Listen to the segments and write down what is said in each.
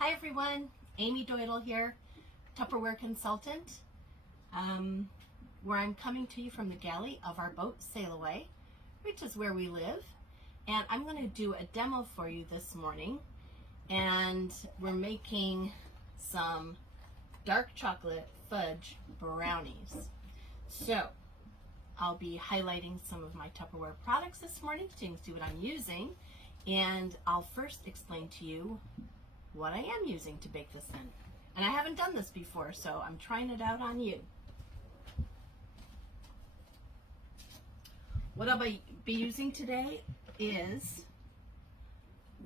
Hi everyone, Amy Doyle here, Tupperware consultant, where I'm coming to you from the galley of our boat Sail Away, which is where we live. And I'm going to do a demo for you this morning, and we're making some dark chocolate fudge brownies. So I'll be highlighting some of my Tupperware products this morning so you can see what I'm using, and I'll first explain to you what I am using to bake this in. And I haven't done this before, so I'm trying it out on you. What I'll be using today is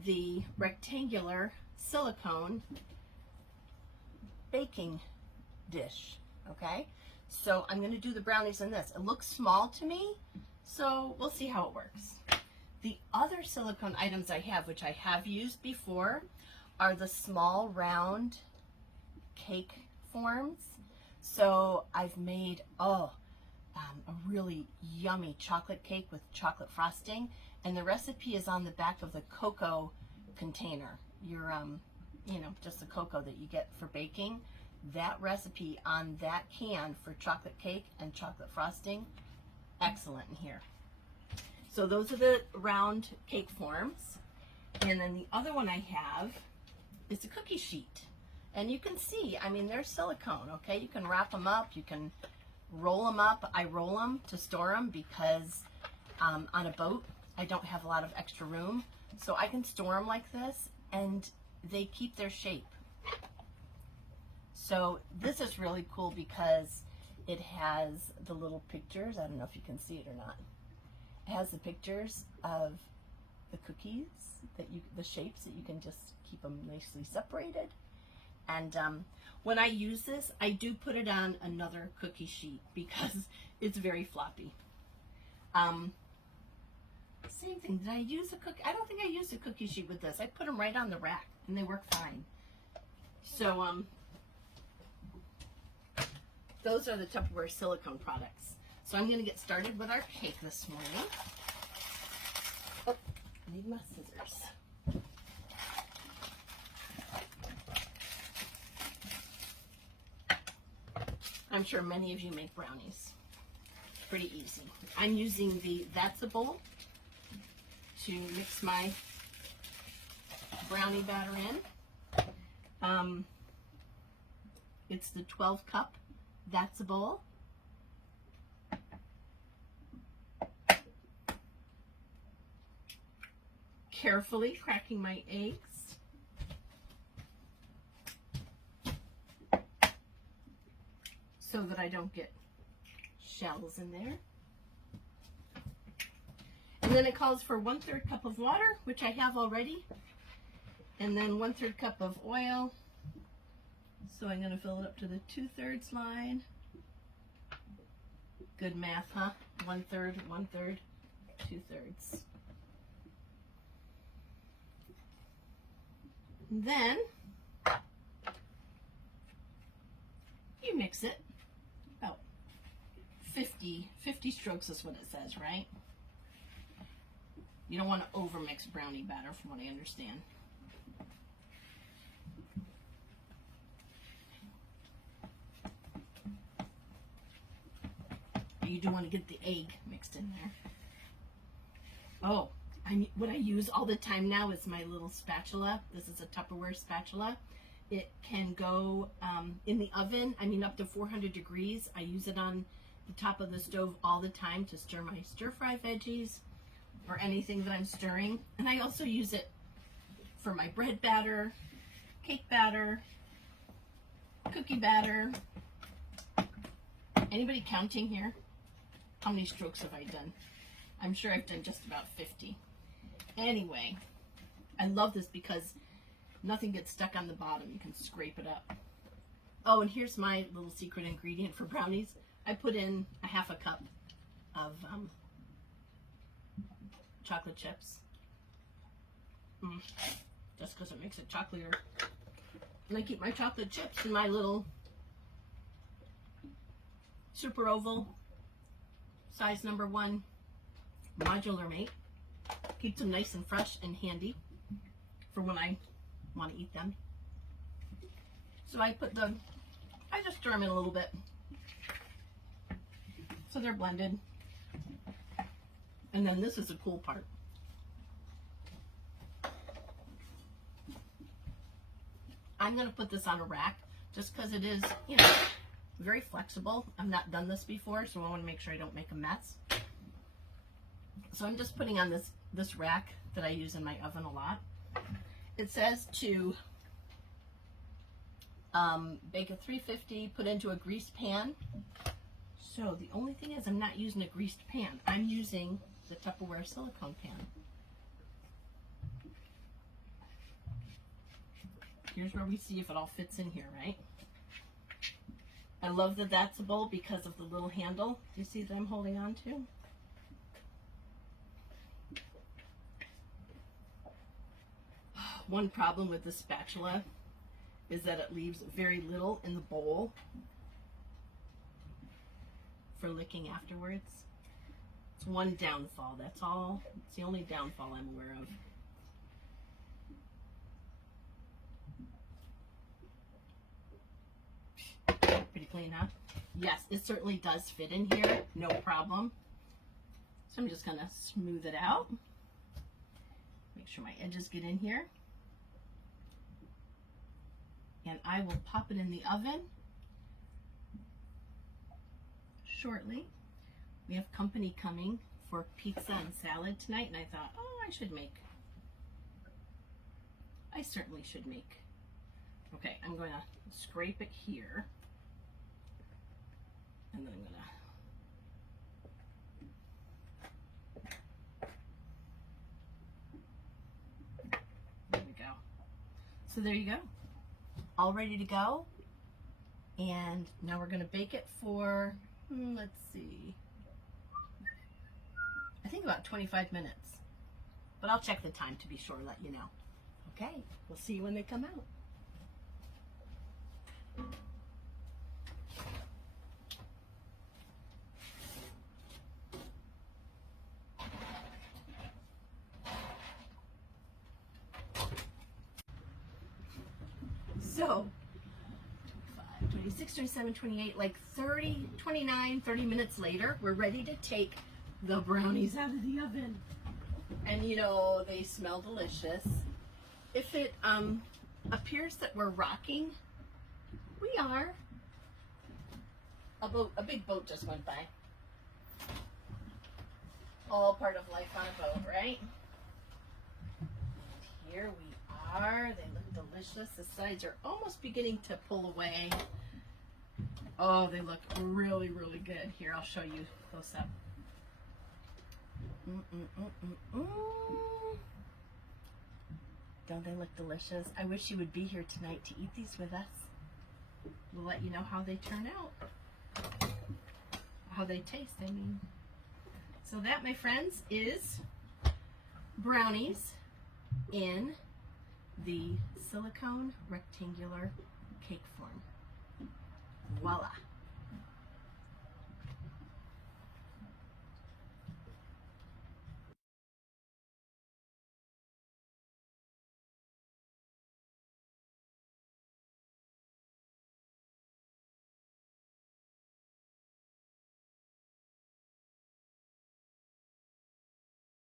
the rectangular silicone baking dish, okay? So I'm going to do the brownies in this. It looks small to me, so we'll see how it works. The other silicone items I have, which I have used before, are the small round cake forms. So I've made a really yummy chocolate cake with chocolate frosting, and the recipe is on the back of the cocoa container. Your just the cocoa that you get for baking. That recipe on that can for chocolate cake and chocolate frosting, excellent in here. So those are the round cake forms. And then the other one I have is a cookie sheet. And you can see, I mean, they're silicone, okay? You can wrap them up, you can roll them up. I roll them to store them because on a boat, I don't have a lot of extra room. So I can store them like this, and they keep their shape. So this is really cool because it has the little pictures. I don't know if you can see it or not. It has the pictures of the cookies, the shapes that you can just keep them nicely separated. And when I use this, I do put it on another cookie sheet because it's very floppy. Same thing, did I use a cookie? I don't think I used a cookie sheet with this. I put them right on the rack and they work fine. So those are the Tupperware silicone products. So I'm gonna get started with our cake this morning. Oh, I need my scissors. I'm sure many of you make brownies. Pretty easy. I'm using that's a bowl to mix my brownie batter in. It's the 12 cup that's a bowl. Carefully cracking my eggs. So that I don't get shells in there. And then it calls for 1/3 cup of water, which I have already. And then 1/3 cup of oil. So I'm going to fill it up to the 2/3 line. Good math, huh? 1/3, 1/3, 2/3. Then you mix it. About 50 strokes is what it says, right? You don't want to overmix brownie batter from what I understand. You do want to get the egg mixed in there. Oh, what I use all the time now is my little spatula. This is a Tupperware spatula. It can go in the oven, up to 400 degrees. I use it on the top of the stove all the time to stir my stir-fry veggies or anything that I'm stirring. And I also use it for my bread batter, cake batter, cookie batter. Anybody counting here? How many strokes have I done? I'm sure I've done just about 50. Anyway, I love this because nothing gets stuck on the bottom. You can scrape it up. Oh, and here's my little secret ingredient for brownies. I put in a 1/2 cup of chocolate chips. Just because it makes it chocolatier. And I keep my chocolate chips in my little super oval size number 1 modular mate. Keeps them nice and fresh and handy for when I want to eat them. So I just stir them in a little bit. So they're blended. And then this is the cool part. I'm going to put this on a rack just because it is, you know, very flexible. I've not done this before, so I want to make sure I don't make a mess. So I'm just putting on this rack that I use in my oven a lot. It says to bake at 350, put into a greased pan. So the only thing is I'm not using a greased pan. I'm using the Tupperware silicone pan. Here's where we see if it all fits in here, right? I love that that's a bowl because of the little handle. Do you see that I'm holding on to? One problem with the spatula is that it leaves very little in the bowl for licking afterwards. It's one downfall, that's all. It's the only downfall I'm aware of. Pretty clean, huh? Yes, it certainly does fit in here, no problem. So I'm just gonna smooth it out. Make sure my edges get in here. And I will pop it in the oven shortly. We have company coming for pizza and salad tonight, and I thought, oh, I certainly should make. Okay, I'm going to scrape it here. And then I'm there we go. So there you go. All ready to go. And now we're going to bake it for, let's see, I think about 25 minutes. But I'll check the time to be sure, let you know. Okay, we'll see you when they come out. So, 26, 27, 28, like 30, 29, 30 minutes later, we're ready to take the brownies out of the oven. And you know, they smell delicious. If it appears that we're rocking, we are. A big boat just went by. All part of life on a boat, right? Here we are. They look delicious. The sides are almost beginning to pull away. Oh, they look really, really good. Here, I'll show you close up. Don't they look delicious? I wish you would be here tonight to eat these with us. We'll let you know how they turn out. How they taste, I mean. So that, my friends, is brownies in the silicone rectangular cake form. Voila.